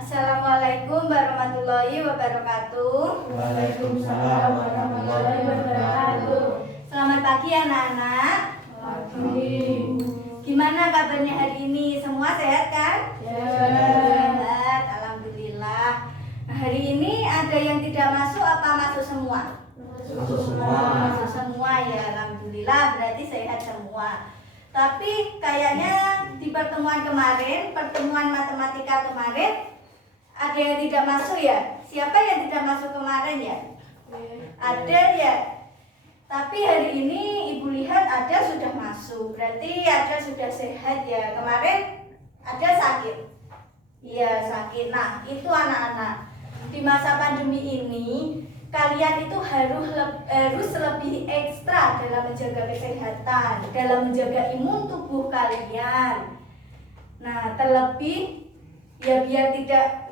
Assalamualaikum warahmatullahi wabarakatuh. Waalaikumsalam warahmatullahi wabarakatuh. Selamat pagi anak-anak. Pagi. Gimana kabarnya hari ini? Semua sehat kan? Sehat, alhamdulillah. Nah, hari ini ada yang tidak masuk apa masuk semua? Masuk semua. Masuk semua ya, alhamdulillah, berarti sehat semua. Tapi kayaknya di pertemuan kemarin, pertemuan matematika kemarin, ada yang tidak masuk ya? Siapa yang tidak masuk kemarin ya? Ada ya. Tapi hari ini ibu lihat ada sudah masuk. Berarti ada sudah sehat ya. Kemarin ada sakit. Iya sakit. Nah itu anak-anak, di masa pandemi ini kalian itu harus lebih ekstra dalam menjaga kesehatan, dalam menjaga imun tubuh kalian. Nah terlebih ya biar tidak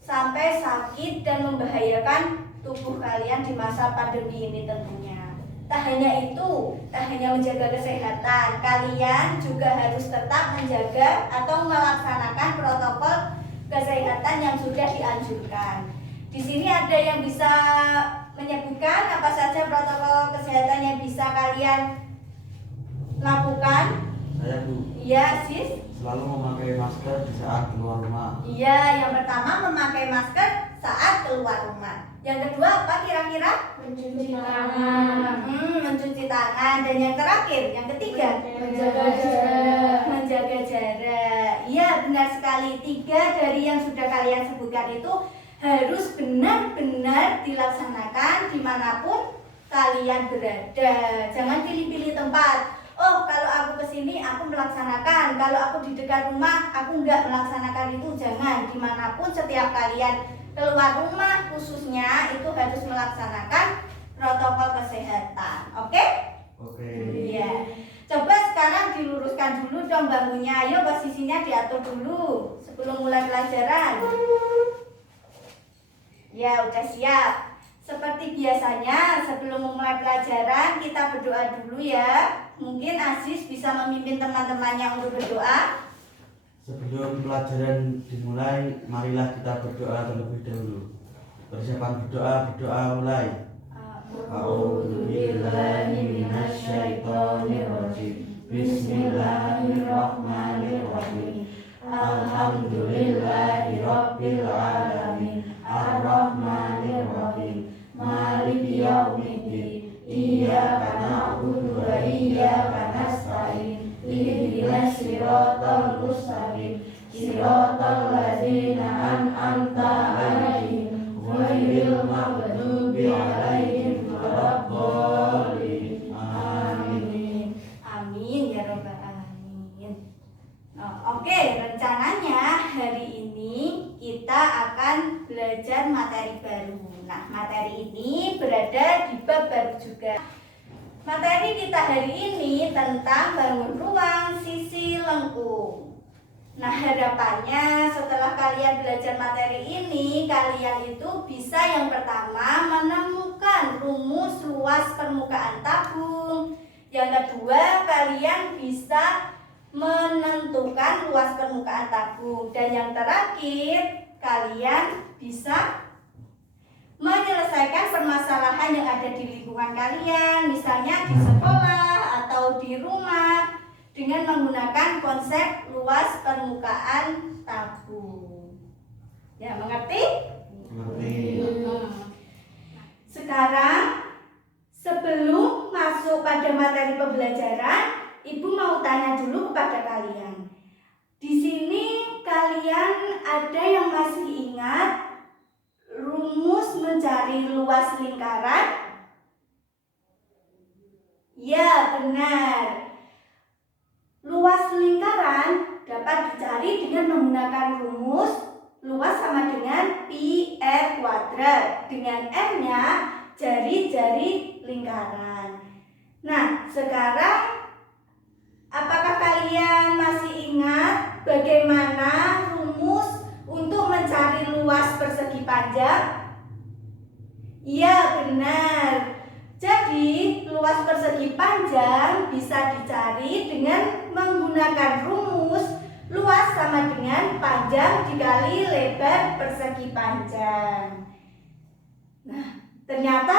sampai sakit dan membahayakan tubuh kalian di masa pandemi ini tentunya. Tak hanya itu, tak hanya menjaga kesehatan, kalian juga harus tetap menjaga atau melaksanakan protokol kesehatan yang sudah dianjurkan. Di sini ada yang bisa menyebutkan apa saja protokol kesehatan yang bisa kalian lakukan? Saya Bu, Iya sis. selalu memakai masker di saat keluar rumah. Iya, yang pertama memakai masker saat keluar rumah. Yang kedua apa kira-kira? Mencuci tangan. Mencuci tangan. Dan yang terakhir, yang ketiga? Menjaga jarak. Menjaga jarak. Iya, benar sekali. 3 dari yang sudah kalian sebutkan itu harus benar-benar dilaksanakan dimanapun kalian berada. Jangan pilih-pilih tempat. Oh, kalau aku kesini aku melaksanakan, kalau aku di dekat rumah aku enggak melaksanakan itu. Jangan, dimanapun setiap kalian keluar rumah khususnya itu harus melaksanakan protokol kesehatan. Oke? Oke. Iya. Coba sekarang diluruskan dulu dong bangunnya. Ayo posisinya diatur dulu sebelum mulai pelajaran. Ya, udah siap. Seperti biasanya sebelum memulai pelajaran kita berdoa dulu ya. Mungkin Aziz bisa memimpin teman-temannya untuk berdoa. Sebelum pelajaran dimulai, marilah kita berdoa terlebih dahulu. Persiapan berdoa mulai. A'udzubillahi minasyaitonirrajim. Bismillahirrahmanirrahim. Alhamdulillahirabbil alamin. Arrahmanirrahim. Maliki yaumiddin. Iyyaka na'budu wa iyyaka nasta'in. Ihdinas siratal mustaqim. Siratal ladzina an'amta 'alaihim ghairil maghdubi 'alaihim waladdallin. Amin. Amin ya robbal alamin. Oke, rencananya hari ini kita akan belajar materi baru. Nah, materi ini berada di bab baru juga. Materi kita hari ini tentang bangun ruang sisi lengkung. Nah, harapannya setelah kalian belajar materi ini, kalian itu bisa yang pertama menemukan rumus luas permukaan tabung. Yang kedua, kalian bisa menentukan luas permukaan tabung. Dan yang terakhir, kalian bisa menyelesaikan permasalahan yang ada di lingkungan kalian, misalnya di sekolah atau di rumah, dengan menggunakan konsep luas permukaan tabung. Ya, mengerti? Mengerti. Sekarang sebelum masuk pada materi pembelajaran, Ibu mau tanya dulu kepada kalian. Di sini kalian ada yang masih ingat rumus mencari luas lingkaran? Ya, benar. Luas lingkaran dapat dicari dengan menggunakan rumus luas sama dengan pi r kuadrat. Dengan r-nya jari-jari lingkaran. Nah, sekarang apakah kalian masih ingat bagaimana rumus untuk mencari luas persegi panjang? Iya, benar. Jadi, luas persegi panjang bisa dicari dengan menggunakan rumus luas sama dengan panjang dikali lebar persegi panjang. Nah, ternyata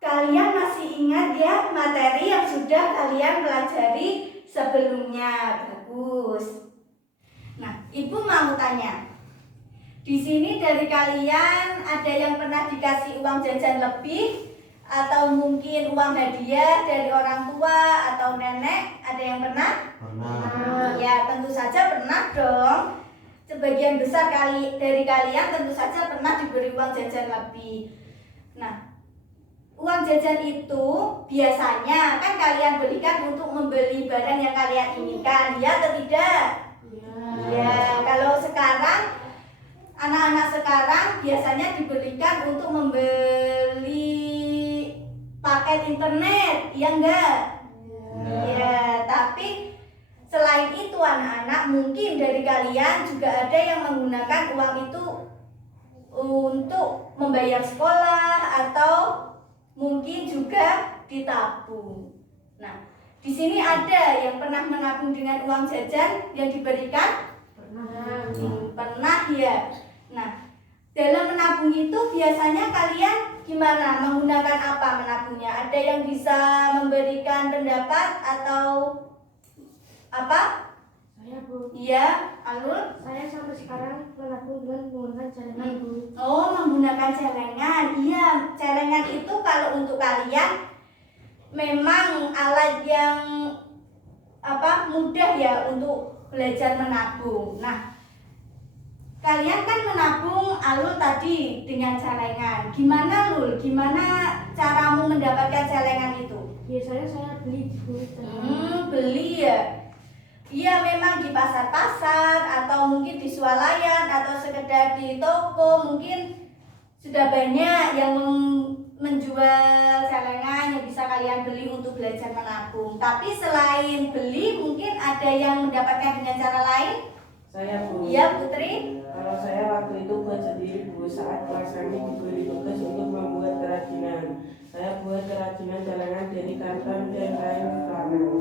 kalian masih ingat ya materi yang sudah kalian pelajari sebelumnya. Bagus. Nah, Ibu mau tanya. Di sini dari kalian ada yang pernah dikasih uang jajan lebih atau mungkin uang hadiah dari orang tua atau nenek? Ada yang pernah? Pernah. Ya, tentu saja pernah dong. Sebagian besar dari kalian tentu saja pernah diberi uang jajan lebih. Nah, uang jajan itu biasanya kan kalian berikan untuk membeli barang yang kalian inginkan, ya atau tidak? Ya, kalau sekarang anak-anak sekarang biasanya diberikan untuk membeli paket internet, ya enggak? Ya, tapi selain itu anak-anak mungkin dari kalian juga ada yang menggunakan uang itu untuk membayar sekolah atau mungkin juga ditabung. Nah, di sini ada yang pernah menabung dengan uang jajan yang diberikan? Pernah ya. Nah, dalam menabung itu biasanya kalian gimana? Menggunakan apa menabungnya? Ada yang bisa memberikan pendapat atau apa? Saya Bu. Iya, Alul? Saya sampai sekarang menabung dengan menggunakan celengan Bu. Oh, menggunakan celengan. Iya, celengan itu kalau untuk kalian memang alat yang mudah ya untuk belajar menabung. Nah, kalian kan menabung Alul tadi dengan celengan. Gimana Lul? Gimana caramu mendapatkan celengan itu? Biasanya saya beli Bu. Beli ya. Iya, memang di pasar-pasar atau mungkin di swalayan atau sekedar di toko mungkin sudah banyak yang menjual celengan yang bisa kalian beli untuk belajar menabung. Tapi selain beli mungkin ada yang mendapatkan dengan cara lain? Saya Bu. Iya, Putri. Kalau saya waktu itu buat sendiri Bu, saat kelas kami diberi tugas untuk membuat kerajinan. Saya buat kerajinan celengan dari karton dan kain flanel.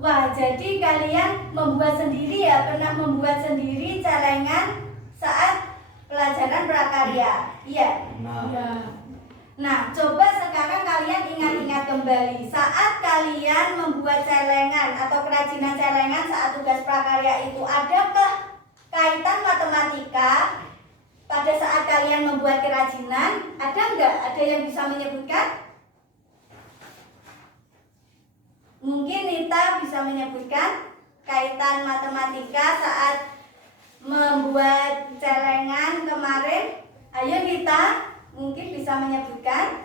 Wah, jadi kalian membuat sendiri ya, pernah membuat sendiri celengan saat pelajaran prakarya. Iya. Nah, coba sekarang kalian ingat-ingat kembali saat kalian membuat celengan atau kerajinan celengan saat tugas prakarya itu, adakah kaitan matematika pada saat kalian membuat kerajinan? Ada enggak? Ada yang bisa menyebutkan? Mungkin Nita bisa menyebutkan kaitan matematika saat membuat celengan kemarin. Ayo Nita, mungkin bisa menyebutkan.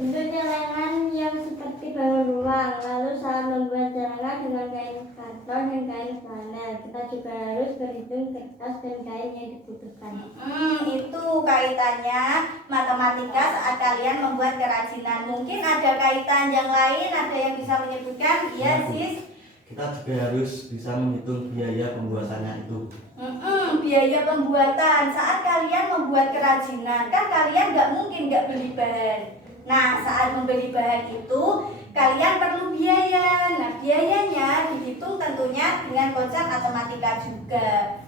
Bentuk celengan yang seperti bangun rumah, lalu saat membuat celengan dengan kain karton dan kain flanel, kita juga harus berhitung kertas dan kain yang dibutuhkan. Itu kaitannya matematika saat kalian membuat kerajinan. Mungkin ada kaitan yang lain, ada yang bisa menyebutkan? Iya, Sis. Kita juga harus bisa menghitung biaya pembuatannya itu. Biaya pembuatan saat kalian membuat kerajinan, kan kalian nggak mungkin nggak beli bahan. Nah, saat membeli bahan itu kalian perlu biaya. Nah, biayanya dihitung tentunya dengan konsep matematika juga.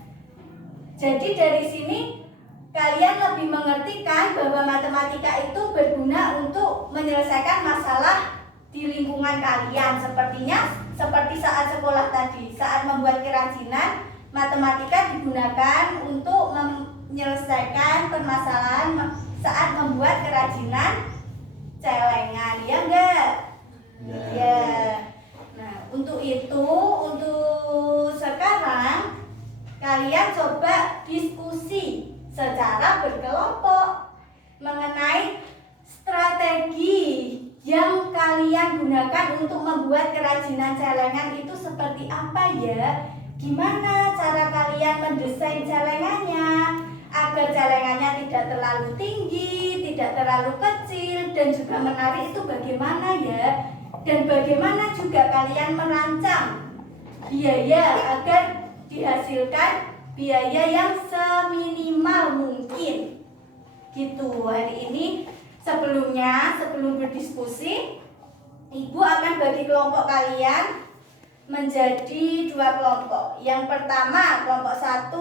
Jadi dari sini kalian lebih mengerti kan bahwa matematika itu berguna untuk menyelesaikan masalah di lingkungan kalian. Seperti saat sekolah tadi, saat membuat kerajinan, matematika digunakan untuk menyelesaikan permasalahan saat membuat kerajinan celengan, ya enggak? Ya. Nah, untuk sekarang kalian coba diskusi secara berkelompok mengenai strategi yang kalian gunakan untuk membuat kerajinan celengan itu seperti apa ya? Gimana cara kalian mendesain celengannya agar celengannya tidak terlalu tinggi, tidak terlalu kecil, dan juga menarik itu bagaimana ya? Dan bagaimana juga kalian merancang biaya agar dihasilkan biaya yang seminimal mungkin. Gitu. Hari ini sebelum berdiskusi, Ibu akan bagi kelompok kalian menjadi dua kelompok. Yang pertama kelompok 1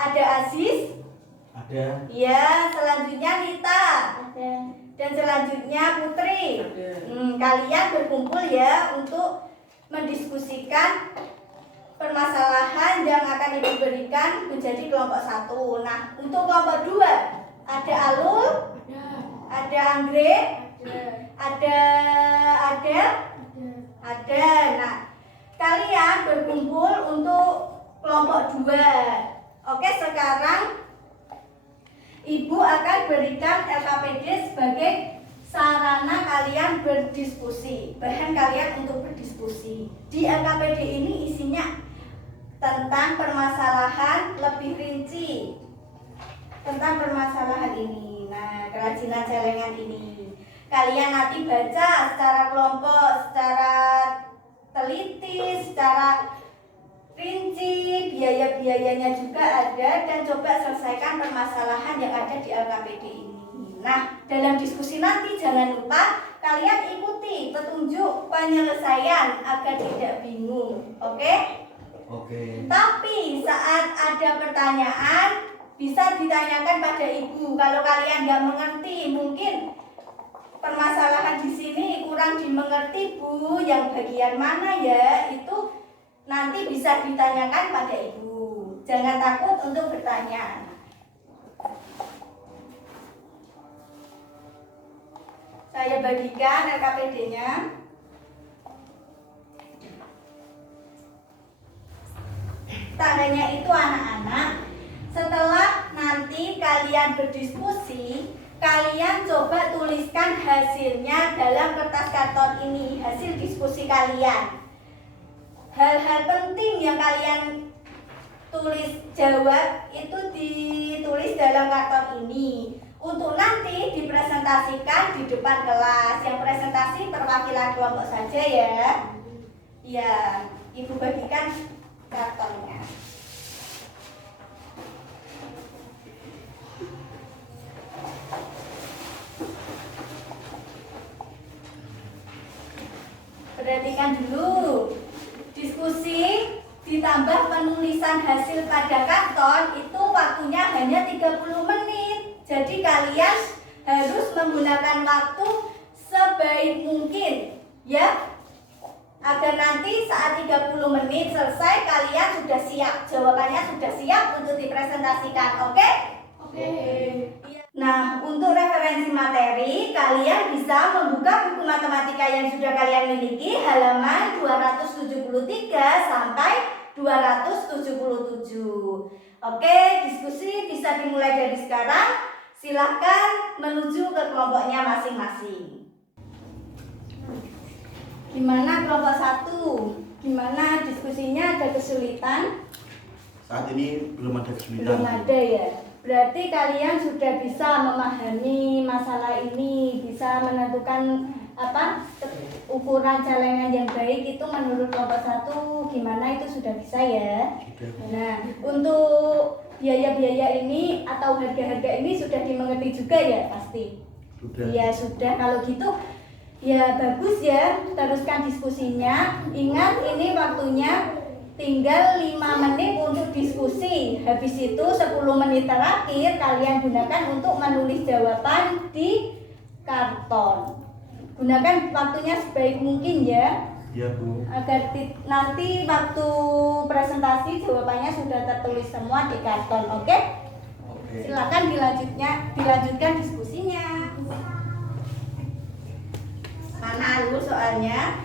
ada Aziz, Ada. ya, selanjutnya Nita, Ada. dan selanjutnya Putri. Ada. Kalian berkumpul ya untuk mendiskusikan permasalahan yang akan Ibu berikan menjadi kelompok 1. Nah, untuk kelompok 2 ada Alul, ada Anggrek, ada Adel, ada. Nah, kalian berkumpul untuk kelompok 2. Oke, sekarang Ibu akan berikan LKPD sebagai sarana kalian berdiskusi, bahan kalian untuk berdiskusi. Di LKPD ini isinya tentang permasalahan lebih rinci tentang permasalahan ini. Nah, kerajinan celengan ini kalian nanti baca secara kelompok, secara teliti, secara rinci, biaya-biayanya juga ada, dan coba selesaikan permasalahan yang ada di LKPD ini. Nah, dalam diskusi nanti jangan lupa kalian ikuti petunjuk penyelesaian agar tidak bingung. Oke? Oke. Tapi saat ada pertanyaan bisa ditanyakan pada Ibu. Kalau kalian nggak mengerti, mungkin permasalahan di sini kurang dimengerti Bu, yang bagian mana ya, itu nanti bisa ditanyakan pada Ibu. Jangan takut untuk bertanya. Saya bagikan LKPD-nya. Tak hanya itu anak-anak, setelah nanti kalian berdiskusi, kalian coba tuliskan hasilnya dalam kertas karton ini, hasil diskusi kalian. Hal-hal penting yang kalian tulis jawab itu ditulis dalam karton ini untuk nanti dipresentasikan di depan kelas. Yang presentasi perwakilan kelompok saja ya. Ya, Ibu bagikan kartonnya. Perhatikan dulu. Diskusi ditambah penulisan hasil pada karton itu waktunya hanya 30 menit. Jadi kalian harus menggunakan waktu sebaik mungkin ya, agar nanti saat 30 menit selesai kalian sudah siap, jawabannya sudah siap untuk dipresentasikan. Oke? Oke. Nah, untuk referensi materi, kalian bisa membuka buku matematika yang sudah kalian miliki halaman 273 sampai 277. Oke, diskusi bisa dimulai dari sekarang. Silahkan menuju ke kelompoknya masing-masing. Gimana kelompok 1? Gimana diskusinya, ada kesulitan? Saat ini belum ada kesulitan. Belum ada ya. Berarti kalian sudah bisa memahami masalah ini, bisa menentukan ukuran celengan yang baik itu menurut kelompok 1 gimana, itu sudah bisa ya. Nah, untuk biaya-biaya ini atau harga-harga ini sudah dimengerti juga ya pasti. Sudah. Ya sudah, kalau gitu ya bagus ya, teruskan diskusinya. Ingat ini waktunya tinggal 5 menit untuk diskusi. Habis itu 10 menit terakhir kalian gunakan untuk menulis jawaban di karton. Gunakan waktunya sebaik mungkin ya. Iya Bu. Agar nanti waktu presentasi jawabannya sudah tertulis semua di karton. Oke? Oke. Silakan dilanjutkan diskusinya. Mana lu soalnya?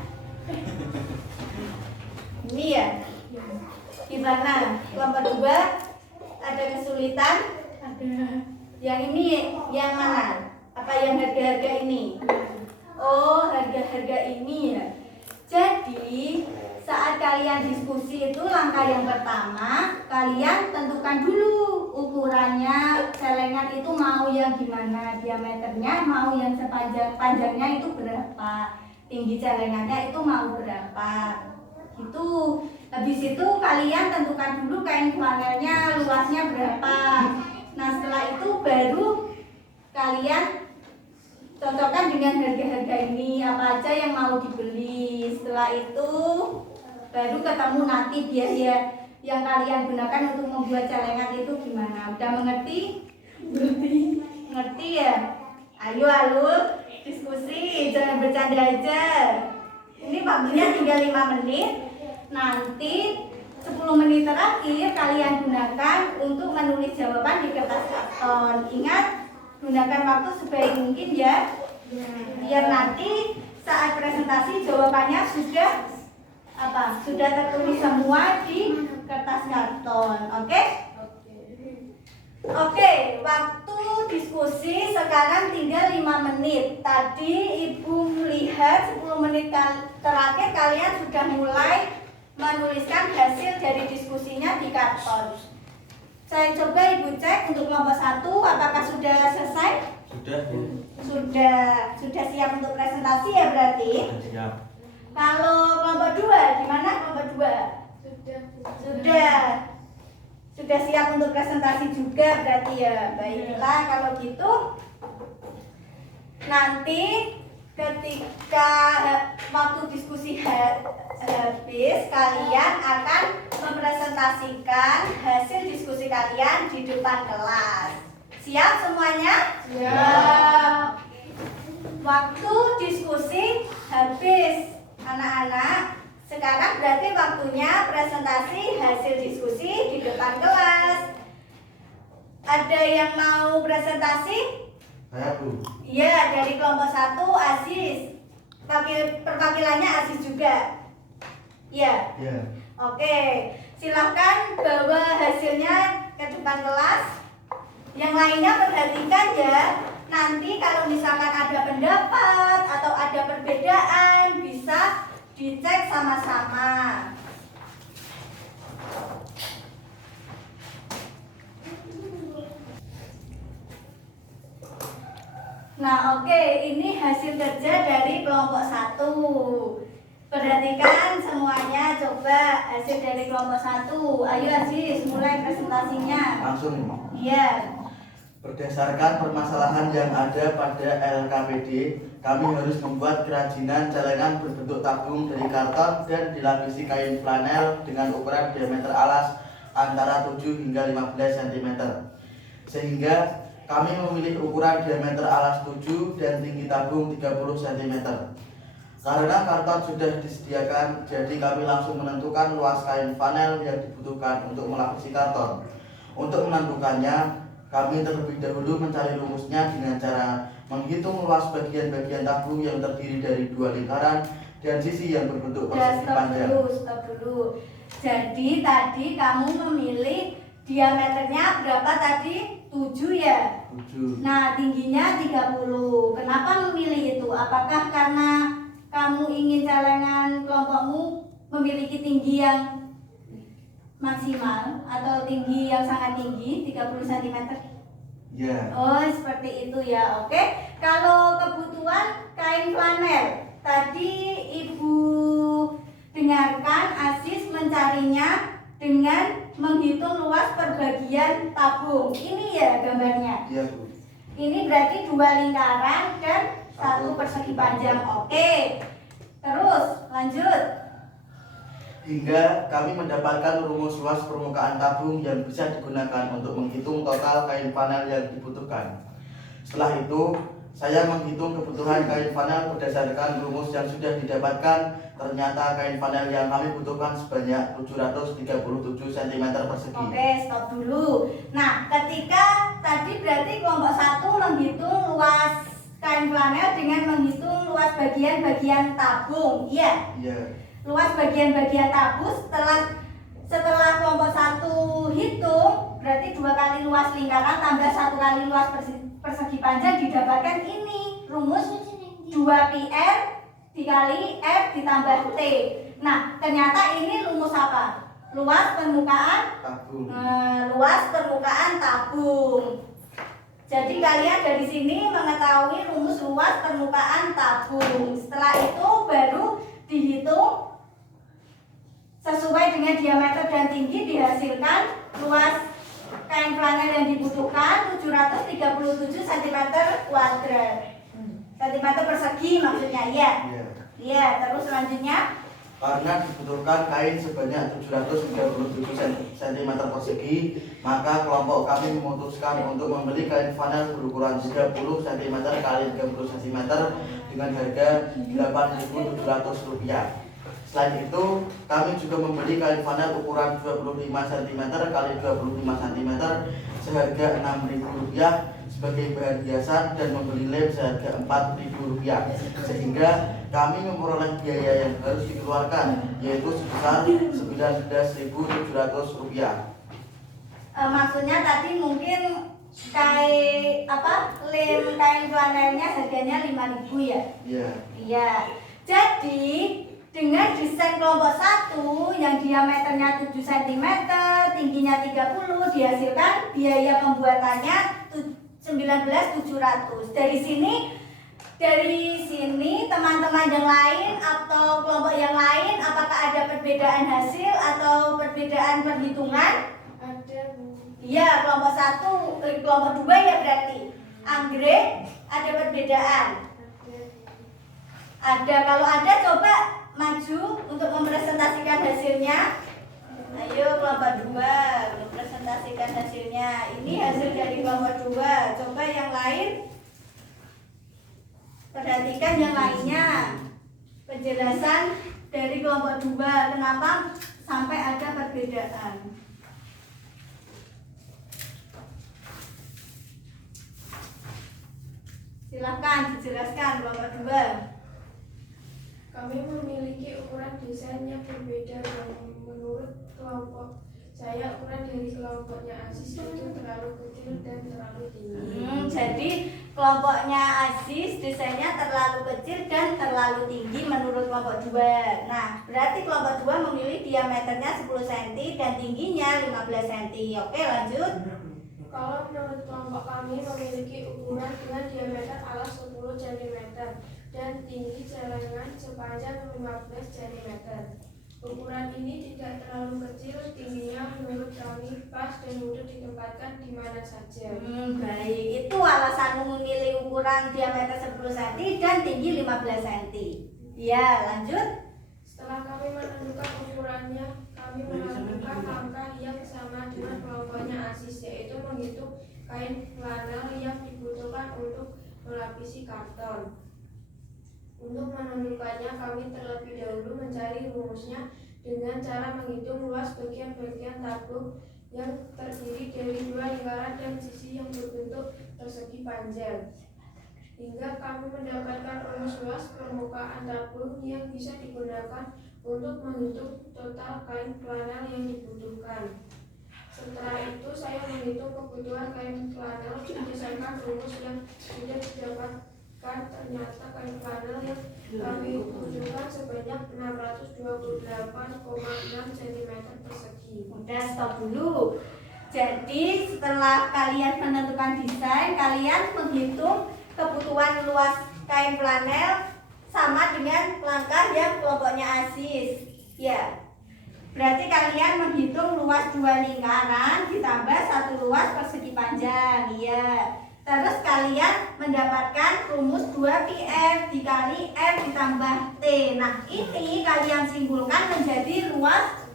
Ini ya. Gimana? Kelompok 2 ada kesulitan? Ada. Yang ini yang mana? Apa yang harga-harga ini? Oh, harga-harga ini ya. Jadi, saat kalian diskusi itu langkah yang pertama, kalian tentukan dulu ukurannya celengan itu mau yang gimana, diameternya mau yang panjangnya itu berapa, tinggi celengannya itu mau berapa. Gitu. Habis itu kalian tentukan dulu kain flanelnya luasnya berapa. Nah, setelah itu baru kalian cocokkan dengan harga-harga ini, apa aja yang mau dibeli. Setelah itu baru ketemu nanti biaya yang kalian gunakan untuk membuat celengan itu gimana. Udah mengerti? Ngerti ya? Ayo Alul, diskusi, jangan bercanda aja. Ini waktunya tinggal 5 menit. Nanti 10 menit terakhir kalian gunakan untuk menulis jawaban di kertas karton. Ingat, gunakan waktu sebaik mungkin ya. Biar nanti saat presentasi jawabannya sudah tertulis semua di kertas karton. Oke? Oke, waktu diskusi sekarang tinggal 5 menit. Tadi Ibu melihat 10 menit terakhir kalian sudah mulai menuliskan hasil dari diskusinya di karton. Saya coba Ibu cek untuk kelompok 1 apakah sudah selesai? Sudah, Bu. Sudah siap untuk presentasi ya berarti? Sudah siap. Kalau kelompok 2, gimana kelompok 2? Sudah siap untuk presentasi juga berarti ya. Baiklah kalau gitu. Nanti ketika waktu diskusi habis, kalian akan mempresentasikan hasil diskusi kalian di depan kelas. Siap semuanya? Siap. Waktu diskusi habis, anak-anak. Sekarang berarti waktunya presentasi hasil diskusi di depan kelas. Ada yang mau presentasi? Saya, Bu. Iya, dari kelompok 1 Aziz. Perwakilannya Aziz juga. Iya. Ya. Oke, silahkan bawa hasilnya ke depan kelas. Yang lainnya perhatikan ya. Nanti kalau misalkan ada pendapat atau ada perbedaan bisa dicek sama-sama. Nah, oke, ini hasil kerja dari kelompok 1. Perhatikan semuanya, coba hasil dari kelompok 1. Ayo Aziz, mulai presentasinya. Langsung. Iya. Berdasarkan permasalahan yang ada pada LKPD, kami harus membuat kerajinan celengan berbentuk tabung dari karton dan dilapisi kain flanel dengan ukuran diameter alas antara 7 hingga 15 cm. Sehingga kami memilih ukuran diameter alas 7 dan tinggi tabung 30 cm. Karena karton sudah disediakan, jadi kami langsung menentukan luas kain flanel yang dibutuhkan untuk melapisi karton. Untuk menentukannya, kami terlebih dahulu mencari rumusnya dengan cara menghitung luas bagian-bagian tabung yang terdiri dari 2 lingkaran dan sisi yang berbentuk persegi panjang. Stop dulu. Jadi tadi kamu memilih diameternya berapa tadi? 7 ya? 7. Nah, tingginya 30. Kenapa memilih itu? Apakah karena kamu ingin celengan kelompokmu memiliki tinggi yang maksimal atau tinggi yang sangat tinggi 30 cm? Ya. Oh, seperti itu ya. Oke. Kalau kebutuhan kain flanel, tadi Ibu dengarkan Aziz mencarinya dengan menghitung luas per bagian tabung. Ini ya gambarnya. Iya, Bu. Ini berarti 2 lingkaran dan 1 persegi panjang. Oke. Terus lanjut. Hingga kami mendapatkan rumus luas permukaan tabung yang bisa digunakan untuk menghitung total kain panel yang dibutuhkan. Setelah itu, saya menghitung kebutuhan kain panel berdasarkan rumus yang sudah didapatkan. Ternyata kain panel yang kami butuhkan sebanyak 737 cm persegi. Oke, stop dulu. Nah, ketika tadi berarti kelompok 1 menghitung luas kain flanel dengan menghitung luas bagian-bagian tabung. Iya. Iya. Luas bagian-bagian tabung setelah kelompok 1 hitung berarti 2 kali luas lingkaran tambah 1 kali luas persegi panjang didapatkan ini rumus 2πr dikali r ditambah t. Nah, ternyata ini rumus apa? Luas permukaan Tabung. luas permukaan tabung. Jadi kalian dari sini mengetahui rumus luas permukaan tabung. Setelah itu baru dihitung sesuai dengan diameter dan tinggi, dihasilkan luas kain flanel yang dibutuhkan 737 cm kuadrat. Cm persegi maksudnya, ya. Iya. Iya, terus selanjutnya Karena dibutuhkan kain sebanyak 737 cm persegi, maka kelompok kami memutuskan untuk membeli kain flanel berukuran 30 cm x 30 cm dengan harga Rp8.700. Selain itu, kami juga membeli kain flanel ukuran 25 cm x 25 cm seharga Rp6.000 sebagai bahan hiasan dan membeli lem seharga Rp4.000, sehingga kami memperoleh biaya yang harus dikeluarkan yaitu sebesar Rp19.700. Maksudnya tadi mungkin lem kain flanelnya harganya 5.000 ya? Iya. Iya. Jadi dengan desain kelompok 1 yang diameternya 7 cm, tingginya 30, dihasilkan biaya pembuatannya 19.700. Dari sini teman-teman yang lain atau kelompok yang lain, apakah ada perbedaan hasil atau perbedaan perhitungan? Ada, Bu. Iya, kelompok 1, kelompok 2 ya berarti. Anggrek ada perbedaan. Ada, kalau ada coba maju untuk mempresentasikan hasilnya. Ayo kelompok 2 mempresentasikan hasilnya. Ini hasil dari kelompok 2. Coba yang lain. Perhatikan yang lainnya. Penjelasan dari kelompok 2 kenapa sampai ada perbedaan. Silakan dijelaskan kelompok 2. Kami memiliki ukuran desain yang berbeda dan menurut kelompok saya ukuran dari kelompoknya Aziz itu terlalu kecil dan terlalu tinggi. Jadi kelompoknya Aziz desainnya terlalu kecil dan terlalu tinggi menurut kelompok 2. Nah, berarti kelompok 2 memilih diameternya 10 cm dan tingginya 15 cm. Oke, lanjut. Kalau menurut kelompok kami memiliki ukuran dengan diameter alas 10 cm dan tinggi celengan sepanjang 15 cm. Ukuran ini tidak terlalu kecil, tingginya menurut kami pas dan mudah ditempatkan di mana saja. Baik, itu alasanmu memilih ukuran diameter 10 cm dan tinggi 15 cm. Ya, lanjut. Setelah kami menentukan ukurannya, kami melakukan langkah yang sama dengan kelompoknya Aziz, yaitu menghitung kain flanel yang dibutuhkan untuk melapisi karton. Untuk menentukannya, kami terlebih dahulu mencari rumusnya dengan cara menghitung luas bagian-bagian tabung yang terdiri dari 2 lingkaran dan sisi yang berbentuk persegi panjang. Hingga kami mendapatkan rumus luas permukaan tabung yang bisa digunakan untuk menghitung total kain flanel yang dibutuhkan. Setelah itu, saya menghitung kebutuhan kain flanel berdasarkan rumus yang sudah didapatkan. Ternyata kain flanel yang kami butuhkan sebanyak 628,6 cm persegi. Udah, stop dulu. Jadi setelah kalian menentukan desain, kalian menghitung kebutuhan luas kain flanel sama dengan langkah yang kelompoknya Aziz. Ya, berarti kalian menghitung luas 2 lingkaran ditambah 1 luas persegi panjang. Ya. Terus kalian mendapatkan rumus 2πr dikali R ditambah T. Nah, ini kalian simpulkan menjadi luas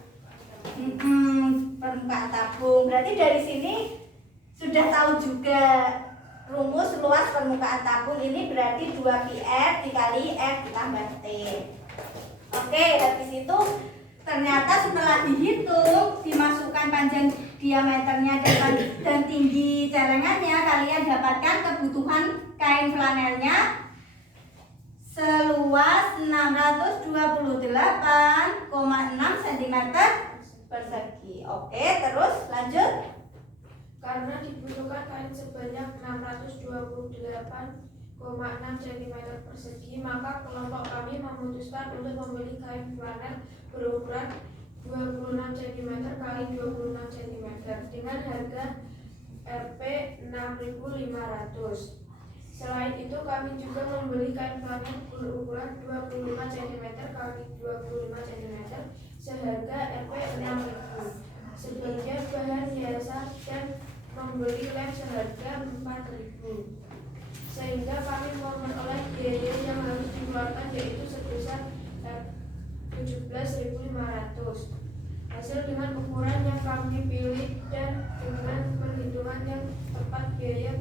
permukaan tabung. Berarti dari sini sudah tahu juga rumus luas permukaan tabung ini berarti 2πr dikali R ditambah T. Oke, habis itu ternyata setelah dihitung, dimasukkan panjang diameternya dan tinggi celengannya, kalian dapatkan kebutuhan kain flanelnya seluas 628,6 cm persegi. Oke, terus lanjut. Karena dibutuhkan kain sebanyak 628,6 cm persegi, maka kelompok kami memutuskan untuk membeli kain flanel berukuran 26 cm kali 26 cm dengan harga Rp6.500. Selain itu, kami juga membeli kain flanel berukuran 25 cm kali 25 cm seharga Rp6.000 sebagai bahan hiasan dan membeli lem seharga Rp4.000, sehingga kami memperoleh biaya yang harus dikeluarkan yaitu sebesar 17.500. Hasil dengan ukuran yang kami pilih dan dengan perhitungan yang tepat biaya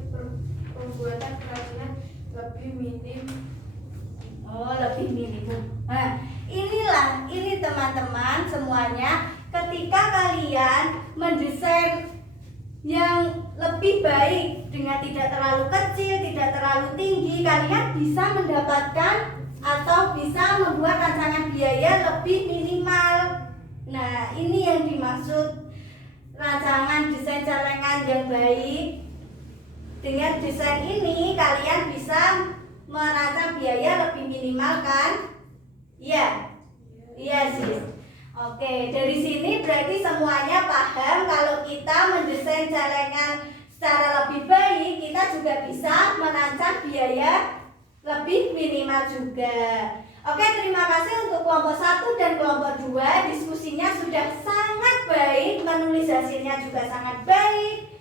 pembuatan kerajinan lebih minim. Lebih minimum. Nah, ini teman-teman semuanya, ketika kalian mendesain yang lebih baik dengan tidak terlalu kecil, tidak terlalu tinggi, kalian bisa mendapatkan atau bisa membuat rancangan biaya lebih minimal. Nah, ini yang dimaksud rancangan desain celengan yang baik. Dengan desain ini kalian bisa merancang biaya lebih minimal kan? Iya. Iya sih. Oke, dari sini berarti semuanya paham kalau kita mendesain celengan secara lebih baik, kita juga bisa merancang biaya lebih minimal juga. Oke, terima kasih untuk kelompok 1 dan kelompok 2. Diskusinya sudah sangat baik, menulis hasilnya juga sangat baik,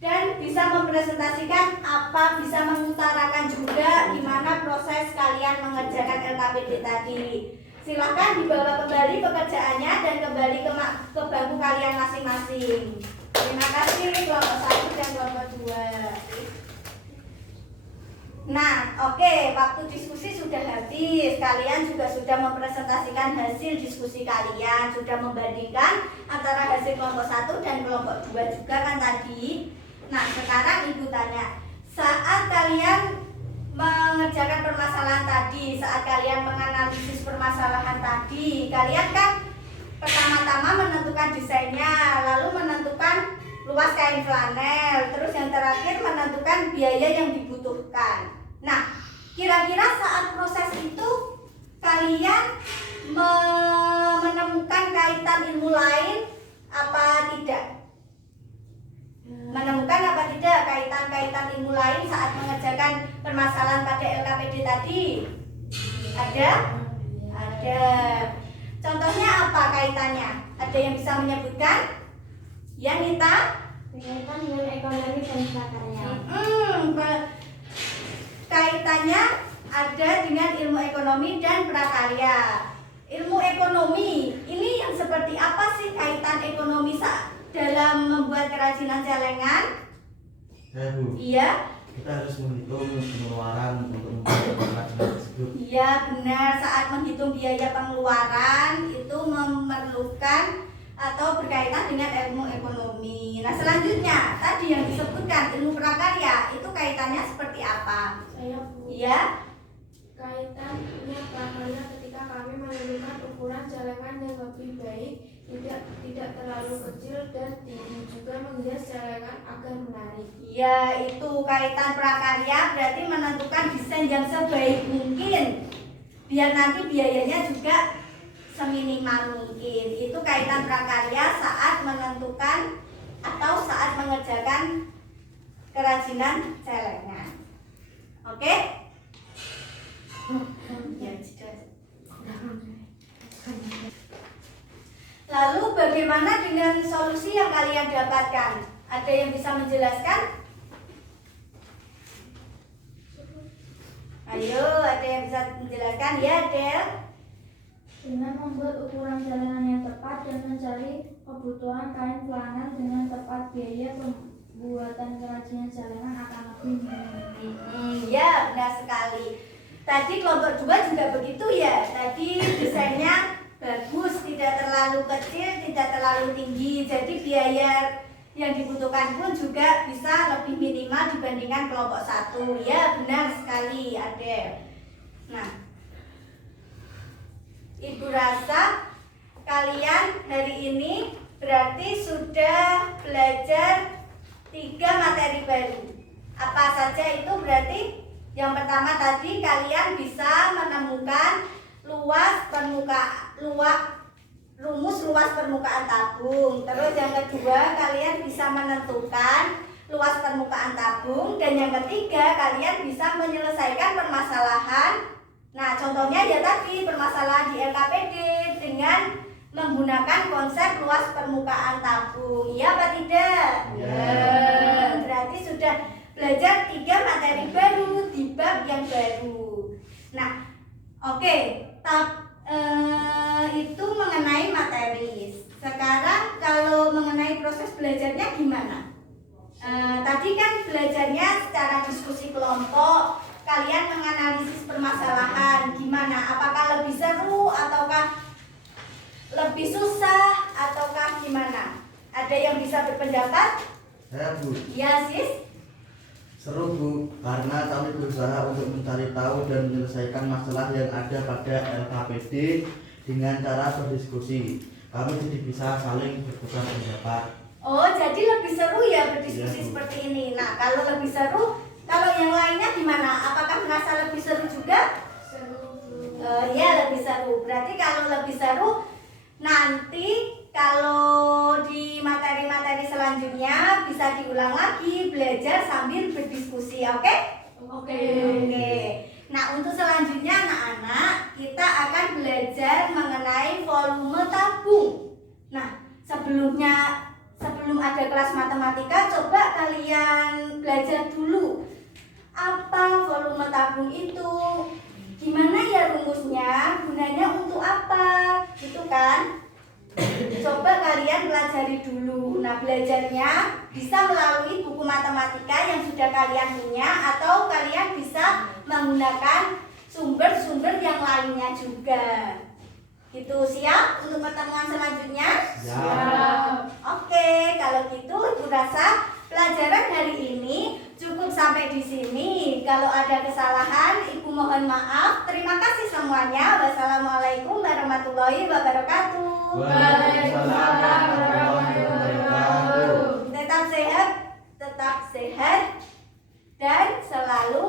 dan bisa mempresentasikan apa, bisa mengutarakan juga gimana proses kalian mengerjakan LKPD tadi. Silahkan dibawa kembali pekerjaannya dan kembali ke bangku kalian masing-masing. Terima kasih kelompok 1 dan kelompok 2. Nah, oke, waktu diskusi sudah habis. Kalian juga sudah mempresentasikan hasil diskusi kalian, sudah membandingkan antara hasil kelompok 1 dan kelompok 2 juga kan tadi. Nah, sekarang Ibu tanya, saat kalian mengerjakan permasalahan tadi, saat kalian menganalisis permasalahan tadi, kalian kan pertama-tama menentukan desainnya, lalu menentukan luas kain flanel, terus yang terakhir menentukan biaya yang dibutuhkan. Nah, kira-kira saat proses itu kalian menemukan kaitan ilmu lain apa tidak? Menemukan apa tidak kaitan-kaitan ilmu lain saat mengerjakan permasalahan pada LKPD tadi? Ada? Ada. Contohnya apa kaitannya? Ada yang bisa menyebutkan? Ya, Nita? Kaitan dengan ekonomi dan prakarya. Kaitannya ada dengan ilmu ekonomi dan prakarya. Ilmu ekonomi ini yang seperti apa sih kaitan ekonomi dalam membuat kerajinan celengan? Ya, Bu. Iya. Kita harus menghitung pengeluaran untuk membuat kerajinan tersebut. Iya, benar. Saat menghitung biaya pengeluaran itu memerlukan atau berkaitan dengan ilmu ekonomi. Nah, selanjutnya tadi yang disebutkan ilmu prakarya itu kaitannya seperti apa? Saya Bu. Iya. Kaitannya prakarya ketika kami menentukan ukuran celengan yang lebih baik, tidak terlalu kecil dan tinggi, juga menghias celengan agar menarik. Ya, itu kaitan prakarya berarti menentukan desain yang sebaik mungkin biar nanti biayanya juga seminimal mungkin. Itu kaitan prakarya saat menentukan atau saat mengerjakan kerajinan celengan. Oke? Ya, lalu bagaimana dengan solusi yang kalian dapatkan? Ada yang bisa menjelaskan? Ayo, ada yang bisa menjelaskan? Ya, Del. Dengan membuat ukuran celengan yang tepat dan mencari kebutuhan kain flanel dengan tepat, biaya pembuatan kerajinan celengan akan lebih minim. Ya, benar sekali. Tadi kelompok 2 juga begitu ya. Tadi desainnya bagus, tidak terlalu kecil, tidak terlalu tinggi. Jadi biaya yang dibutuhkan pun juga bisa lebih minimal dibandingkan kelompok 1. Ya, benar sekali, Adel. Nah, Ibu rasa kalian hari ini berarti sudah belajar 3 materi baru. Apa saja itu berarti? Yang pertama tadi kalian bisa menemukan rumus luas permukaan tabung. Terus yang kedua kalian bisa menentukan luas permukaan tabung, dan yang ketiga kalian bisa menyelesaikan permasalahan. Nah, contohnya ya tadi permasalahan di LKPD dengan menggunakan konsep luas permukaan tabung. Iya apa tidak? Ya. Berarti sudah belajar 3 materi baru di bab yang baru. Nah, oke. gimana? Tadi kan belajarnya secara diskusi kelompok, kalian menganalisis permasalahan gimana? Apakah lebih seru ataukah lebih susah ataukah gimana? Ada yang bisa berpendapat? Saya Bu, Ya sis? seru Bu, karena kami berusaha untuk mencari tahu dan menyelesaikan masalah yang ada pada LKPD dengan cara berdiskusi. Kami jadi bisa saling bertukar pendapat. Oh, jadi lebih seru ya berdiskusi Iya, Bu. seperti ini. Nah, kalau lebih seru, kalau yang lainnya gimana? Apakah merasa lebih seru juga? Seru. Ya, lebih seru. Berarti kalau lebih seru, nanti kalau di materi-materi selanjutnya bisa diulang lagi, belajar sambil berdiskusi, oke? Oke. Oke. Nah, untuk selanjutnya anak-anak, kita akan belajar mengenai volume tabung. Nah, sebelum ada kelas matematika, coba kalian belajar dulu apa volume tabung itu, gimana ya rumusnya, gunanya untuk apa, gitu kan? Coba kalian pelajari dulu. Nah, belajarnya bisa melalui buku matematika yang sudah kalian punya, atau kalian bisa menggunakan sumber-sumber yang lainnya juga. Gitu, siap untuk pertemuan selanjutnya? Oke, kalau gitu Ibu rasa pelajaran hari ini cukup sampai di sini. Kalau ada kesalahan, Ibu mohon maaf. Terima kasih semuanya. Wassalamualaikum warahmatullahi wabarakatuh. Waalaikumsalam warahmatullahi wabarakatuh. Tetap sehat dan selalu